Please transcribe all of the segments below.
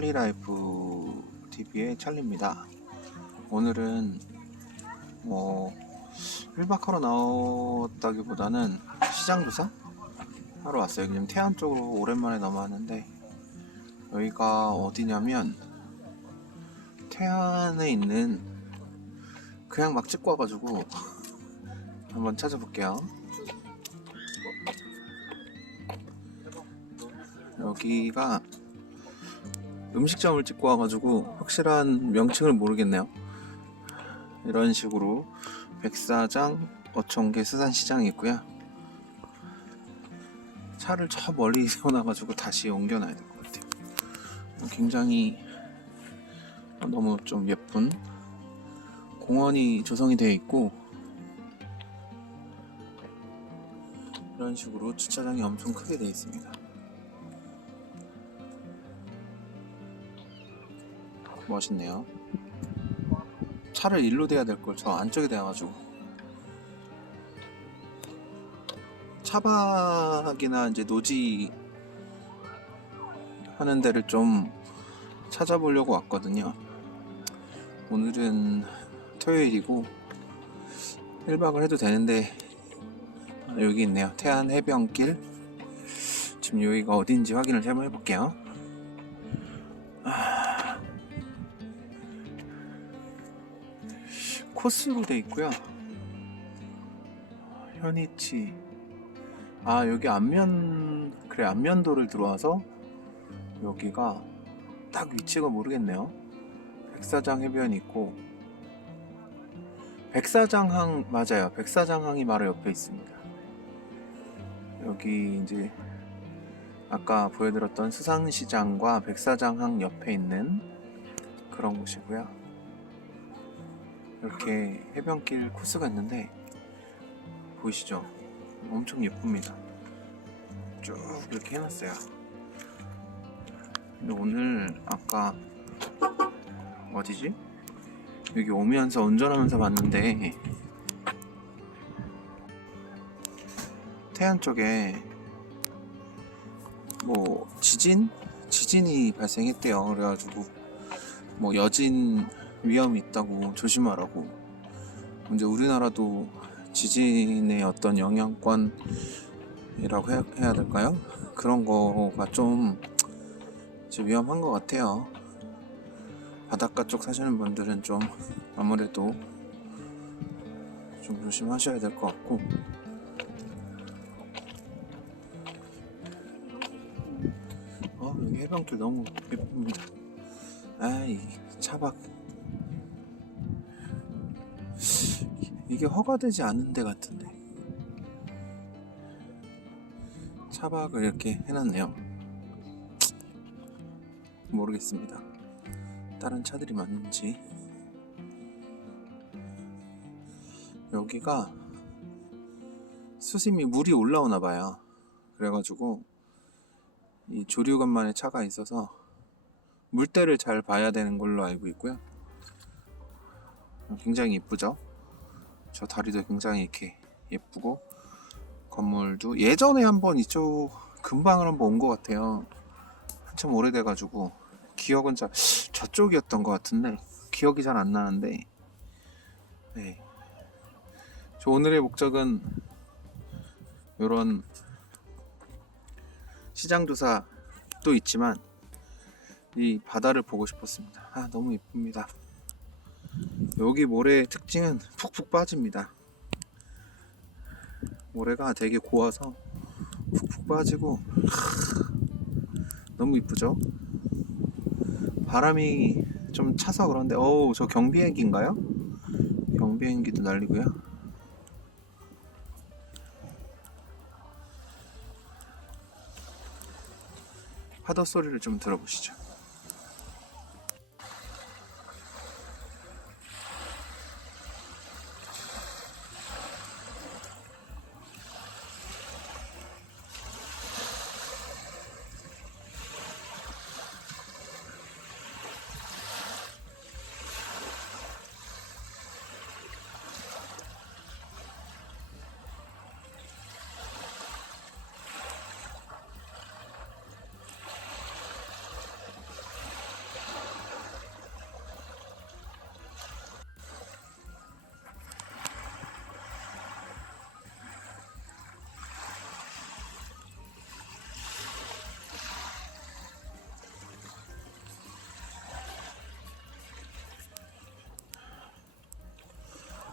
찰리 라이프 TV의 찰리입니다. 오늘은 뭐 1박 하러 나왔다기보다는 시장 조사 하러 왔어요. 지금 태안 쪽으로 오랜만에 넘어왔는데 여기가 어디냐면 태안에 있는 그냥 막 찍고 와가지고 한번 찾아볼게요. 여기가 음식점을 찍고 와가지고 확실한 명칭을 모르겠네요. 이런 식으로 백사장 어촌계 수산시장이 있고요. 차를 저 멀리 세워놔가지고 다시 옮겨놔야 될 것 같아요. 굉장히 너무 좀 예쁜 공원이 조성이 되어 있고 이런 식으로 주차장이 엄청 크게 되어 있습니다. 멋있네요. 차를 일로 대야 될 걸 저 안쪽에 대가지고 차박이나 이제 노지 하는 데를 좀 찾아보려고 왔거든요. 오늘은 토요일이고 1박을 해도 되는데 아, 여기 있네요. 태안 해변길. 지금 여기가 어딘지 확인을 한번 해볼게요. 코스로 돼 있고요. 현이치. 아, 여기 안면, 그래, 안면도를 들어와서 여기가 딱 위치가 모르겠네요. 백사장 해변이 있고, 백사장항, 맞아요. 백사장항이 바로 옆에 있습니다. 여기 이제 아까 보여드렸던 수산시장과 백사장항 옆에 있는 그런 곳이고요. 이렇게 해변길 코스가 있는데 보이시죠? 엄청 예쁩니다. 쭉 이렇게 해놨어요. 근데 오늘 아까 어디지? 여기 오면서 운전하면서 봤는데 태안 쪽에 뭐 지진? 지진이 발생했대요. 그래가지고 뭐 여진 위험이 있다고 조심하라고. 이제 우리나라도 지진의 어떤 영향권이라고 해야, 해야 될까요? 그런 거가 좀 위험한 것 같아요. 바닷가 쪽 사시는 분들은 좀 아무래도 좀 조심하셔야 될 것 같고. 어, 여기 해변길 너무 예쁩니다. 아이, 차박. 이게 허가되지 않은 데 같은데. 차박을 이렇게 해놨네요. 모르겠습니다. 다른 차들이 맞는지. 여기가 수심이 물이 올라오나 봐요. 그래가지고 이 조류관만의 차가 있어서 물때를 잘 봐야 되는 걸로 알고 있고요. 굉장히 이쁘죠 저 다리도 굉장히 이렇게 예쁘고 건물도 예전에 한번 이쪽 근방을 한번 온 것 같아요. 한참 오래돼가지고 기억은 잘 저쪽이었던 것 같은데 기억이 잘 안 나는데 네. 저 오늘의 목적은 이런 시장 조사도 있지만 이 바다를 보고 싶었습니다. 아 너무 예쁩니다. 여기 모래의 특징은 푹푹 빠집니다. 모래가 되게 고와서 푹푹 빠지고 너무 이쁘죠? 바람이 좀 차서 그런데 어우 저 경비행기인가요? 경비행기도 날리고요. 파도 소리를 좀 들어보시죠.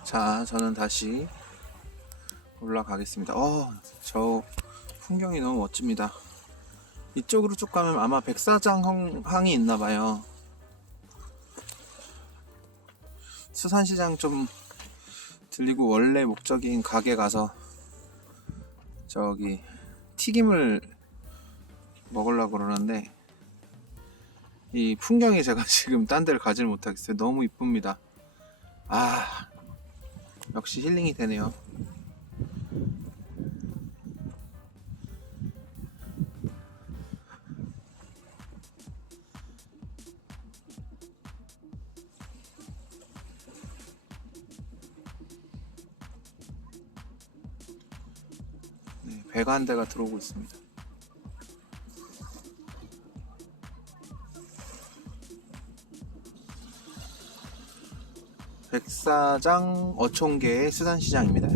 자, 저는 다시 올라가겠습니다. 어, 저 풍경이 너무 멋집니다. 이쪽으로 쭉 가면 아마 백사장 항- 항이 있나 봐요. 수산시장 좀 들리고 원래 목적인 가게 가서 저기 튀김을 먹으려고 그러는데 이 풍경이 제가 지금 딴 데를 가질 못하겠어요. 너무 이쁩니다. 아, 역시 힐링이 되네요. 네, 배가 한 대가 들어오고 있습니다. 백사장 어촌계의 수산시장입니다.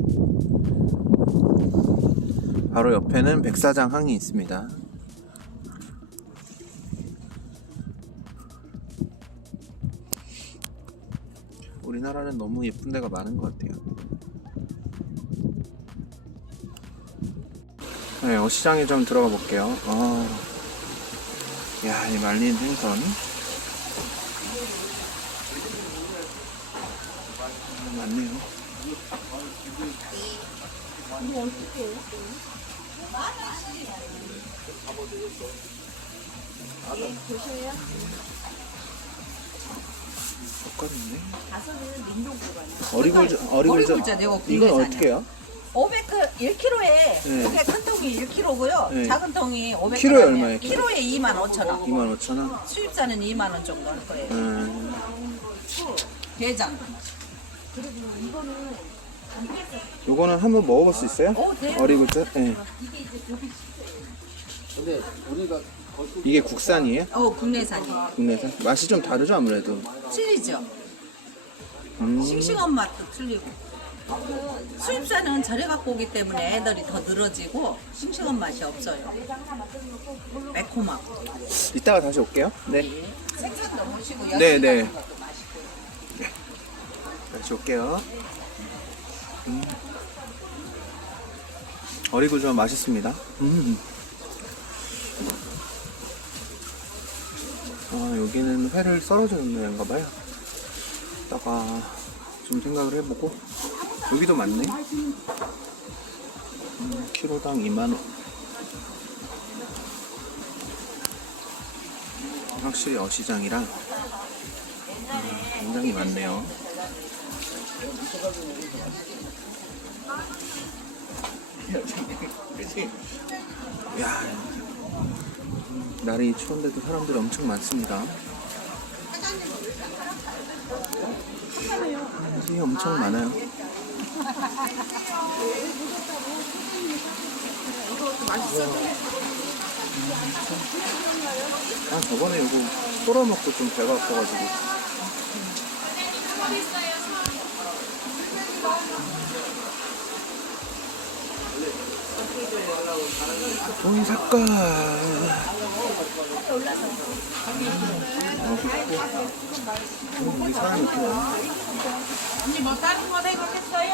바로 옆에는 백사장 항이 있습니다. 우리나라는 너무 예쁜 데가 많은 것 같아요. 네, 어시장에 좀 들어가 볼게요. 어, 야, 이 말린 생선. 많네요. 젓갈있네. 어리굴, 어리굴, 어리굴젓 이거 이건 국내산이야. 어떻게 해요? 500그 1kg에 네. 이게 큰 통이 1kg고요. 네. 작은 통이 500g. 키로에 얼마예요, 키로? 키로에 2만 5천 원. 25,000원? 수입산은 2만 원 정도 할 거예요. 음, 게장. 요거는 한번 먹어볼 수 있어요? 오, 돼요. 어리굴젓? 네. 이게 국산이에요? 어, 국내산이에요. 국내산? 맛이 좀 다르죠 아무래도 틀리죠. 음, 싱싱한 맛도 틀리고. 수입산은 절여 갖고 오기 때문에 애들이 더 늘어지고 싱싱한 맛이 없어요. 매콤하고. 이따가 다시 올게요 네 생선도 모시고 네, 네. 다시 올게요 어리굴젓 맛있습니다. 음. 아 여기는 회를 썰어주는 데인가 봐요. 이따가 좀 생각을 해보고. 여기도 많네. 음, 키로당 2만원. 확실히 어시장이라 아, 굉장히 많네요 그치? 야. 날이 추운데도 사람들이 엄청 많습니다. 사람들이 엄청 많아요. 아 저번에 이거 썰어 먹고 좀 배가 아파가지고 여기 사람이 많아 언니 뭐 다른 거 생각했어요?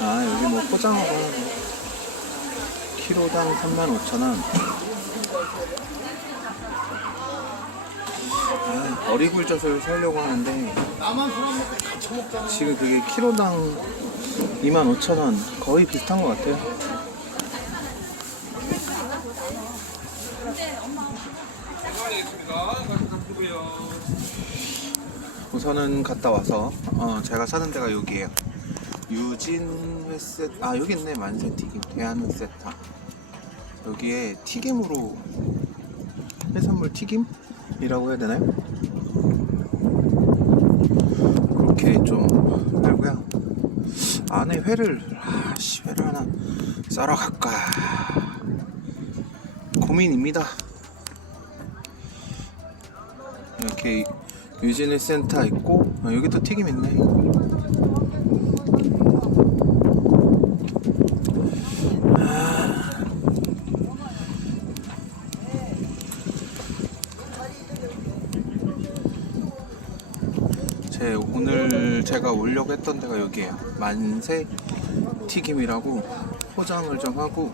아 여기 뭐 포장어가 키로당 35,000원. 아, 어리굴젓을 사려고 하는데 지금 그게 키로당 25,000원. 거의 비슷한 것 같아요 우선은 갔다 와서 어, 제가 사는 데가 여기에요. 유진 회세 아 여기 있네 만세 튀김 대한 회세타 여기에 튀김으로 해산물 튀김이라고 해야 되나요? 그렇게 좀 팔고요. 안에 회를 아씨 회를 하나 썰어 갈까 고민입니다. 이렇게 유진일 센터 있고 아, 여기 또 튀김 있네. 제 오늘 오늘 제가 오려고 했던 데가 여기에요. 만세 튀김이라고 포장을 좀 하고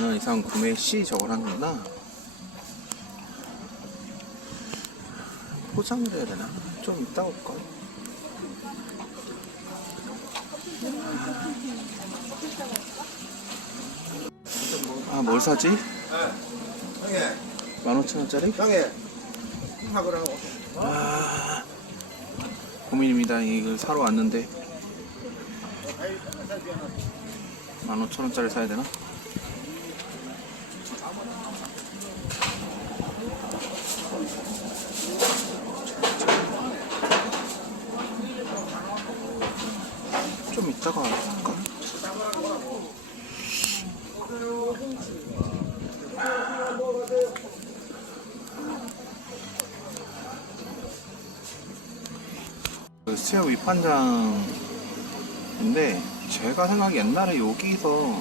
만원 이상 구매 시 저걸 하는구나. 포장을 해야 되나? 좀 이따 올까? 아, 뭘 사지? 형님, 15,000원짜리? 형님, 하고라고. 아, 고민입니다. 이걸 사러 왔는데 15,000원짜리 사야 되나? 할까? 그 수협 위판장인데 제가 생각에 옛날에 여기서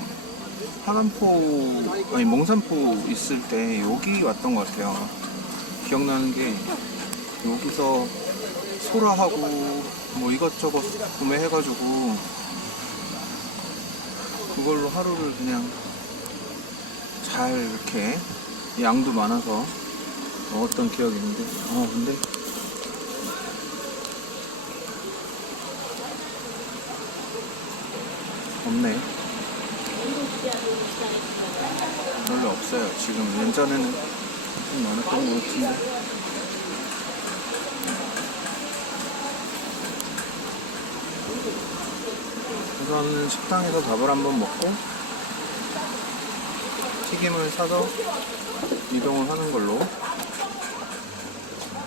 하간포 아니 몽산포 있을 때 여기 왔던 것 같아요. 기억나는 게 여기서 소라하고 뭐 이것저것 구매해가지고 그걸로 하루를 그냥 잘 이렇게 양도 많아서 먹었던 기억이 있는데 어 근데 없네. 별로 없어요. 지금 예전에는 좀 많았던 것 같은데. 우선 식당에서 밥을 한번 먹고 튀김을 사서 이동을 하는 걸로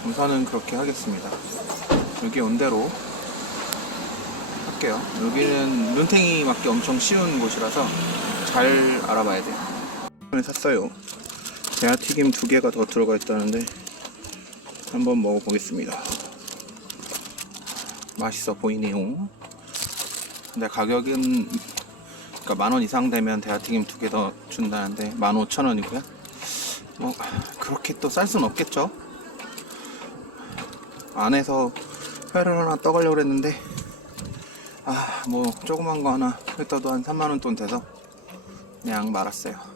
우선은 그렇게 하겠습니다. 여기 온 대로 할게요. 여기는 눈탱이 맞기 엄청 쉬운 곳이라서 잘 알아봐야 돼요. 샀어요. 대하튀김 두 개가 더 들어가 있다는데 한번 먹어보겠습니다. 맛있어 보이네요. 근데 가격은 그러니까 만 원 이상 되면 대하튀김 두 개 더 준다는데 만 오천 원이고요. 뭐 그렇게 또 쌀 순 없겠죠. 안에서 회를 하나 떠가려고 했는데 아, 뭐 조그만 거 하나 했다도 한 3만 원 돈 돼서 그냥 말았어요.